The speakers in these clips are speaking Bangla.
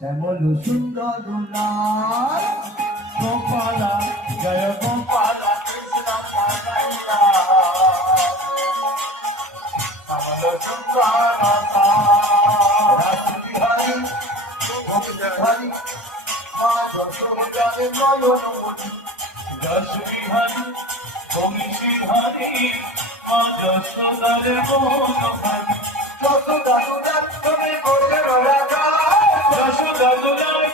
শ্যামল সুন্দর গোপালা জয় গোপালা কৃষ্ণ পালাইলা শ্যামল সুন্দর রাসবিহারী গোপবিহারী মা যশোদার নয়নমণি রাসবিহারী গোপবিহারী মা যশোদার নয়নমণি যশোদা তুমি কোথায় রাজা যশোদা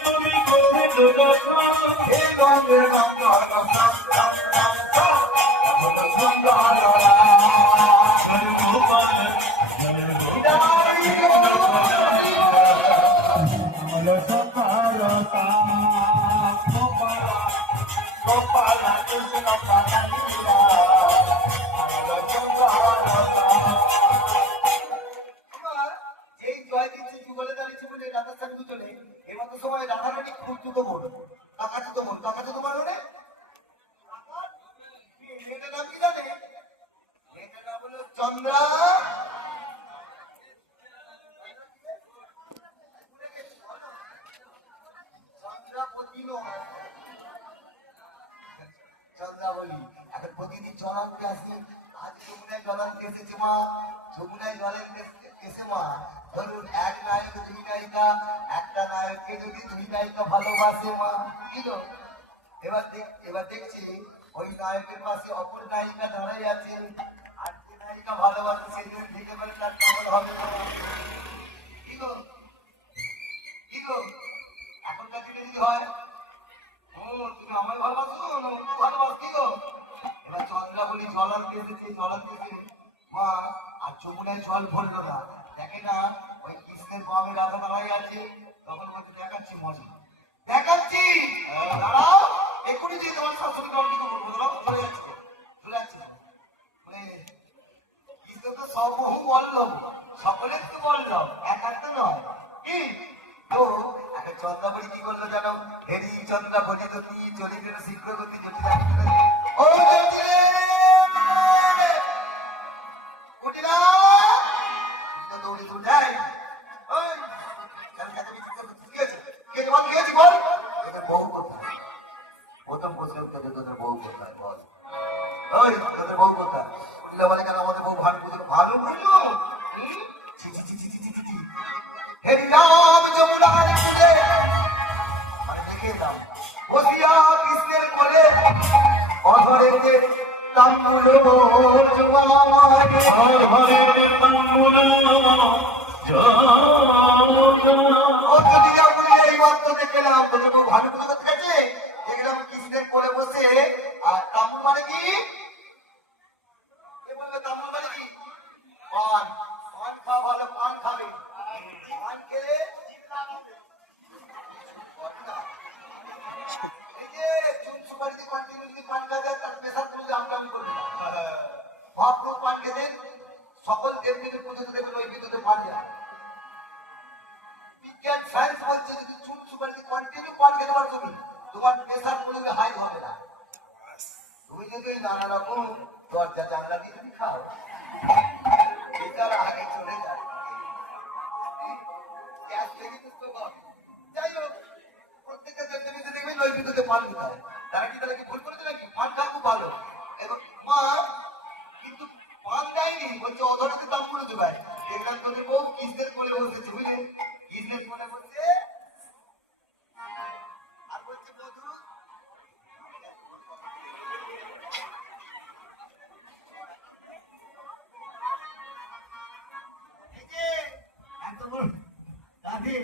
তুমি কোথায় রাজা হে গঙ্গে গঙ্গা গঙ্গা চন্দ্রা চন্দ্রাবলী এখন প্রতিদিন জলান্তে আসে আজ যমুনায় জলান্তে এসেছে মা যমুনায় জলের এসে মা ধরুন এক নায়ক দুই নায়িকা একটা নায়ককে যদি দুই নায়িকা ভালোবাসে মা কি তো এবার দেখছি ওই নায়কের পাশে অপর নায়িকা দাঁড়াই আছে আর যে নায়িকা ভালোবাসে সেই জন্য দেখে বলে তার কেমন হবে কি গো এখনকার দিনে যদি হয় তুমি আমায় ভালোবাসো ভালোবাস কি গো এবার চন্দ্রাবলী জলান্তে এসেছে মা আর যমুনায় জল ভরলো না দেখে না ওই কৃষ্ণের বামে রাধা দাঁড়াই আছে তখন বলতে দেখাচ্ছি মজা দেখাচ্ছি দাঁড়াও এক্ষুনি যে তোমার শাশুড়ি কি করবো চলে যাচ্ছে মানে কৃষ্ণ তো সবহু বললো সকলের তো বললো একান্ত নয় কি তো একটা চন্দ্রাবলী কি করলো জানো হেরি চন্দ্রাবলী গতি চলিতের শীঘ্র গতি ও দৌড়ে দৌড় যায় বল এদের বহু কোথায় প্রথম প্রশ্ন তোদের বহু কোথায় বল ওই তোদের বহু কোথায় বলে কেন আমাদের বহু ভালো বুঝলো হেরি রাম যমুনার কুলে মানে দেখে দাও বসিয়া কৃষ্ণের কোলে অধরে তাম্বুলো জোয়ারে অধরে তাম্বুলো এই মাত্র দেখলাম তোদের খুব ভালো কথা গেছে দেখলাম কৃষ্ণের কোলে বসে আর তাম্বুল মানে কি বলবে তাম্বুল মানে কি পান খাওয়া ভালো পান খাবে পান খেলে এই যে চুন সুপারিতে কন্টিনিউ যদি পান খাওয়া যায় তার প্রেশার তুমি আমদামি করবে মহাপ্রভু পান খেতে সকল দেবদেবীর পুজো দেখবেন ওই বিদ্যুতে পান যায় বিজ্ঞান সায়েন্স বলছে যদি চুন সুপারিতে কন্টিনিউ পান খেতে পারো তুমি তোমার প্রেশার কোনোদিন হাই হবে না তুমি যদি ওই নানা রকম দরজা জানলা দিয়ে তুমি খাও আগে চলে যায় যাই হোক প্রত্যেকটা দেবদেবীতে দেখবেন ওই বিদ্যুতে পান দিতে হয় তারা কি ভুল করেছে নাকি পান খাওয়া খুব ভালো এবং মা কিন্তু পান দেয়নি বলছে অধরতে দাম করে দেবে দেখলাম তোদের বউ কৃষ্ণের কোলে বসেছে বুঝলেন কৃষ্ণের কোলে বসছে আর বলছে বধু এই যে এত বড় দাদি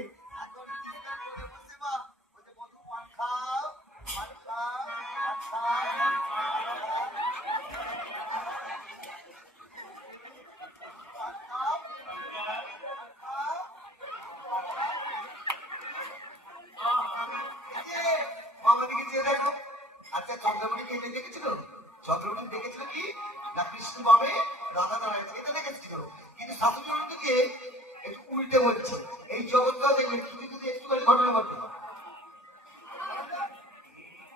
আচ্ছা চন্দ্রমণিকে এটা দেখেছিল চন্দ্রমণি দেখেছিল কি না কৃষ্ণ বাবে রাধা দাঁড়াইছে এটা দেখেছিল কিন্তু শাশুড়িকে একটু উল্টে বলছে এই জগৎটাও দেখবেন কিছু যদি একটু করে ঘটনা ঘটে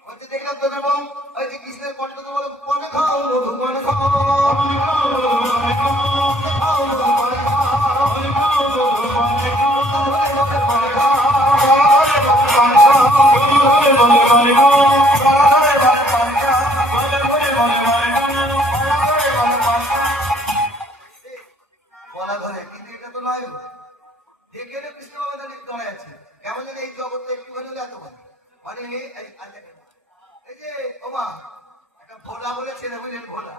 হচ্ছে দেখলাম তোদের বউ ওই যে কৃষ্ণের কণ্ঠ তো বলো মনে খাও মধু মনে খাও মনে খাও গলা ধরে, কিন্তু এটা তো নয় গো। দেখে নে কৃষ্ণ বাবা দাঁড়িয়ে আছে, কেমন যেন এই জগৎটা একটুখানি এত বলে মানে এই যে ওমা একটা ভোলা বলে ছেলে বুঝলেন, ভোলা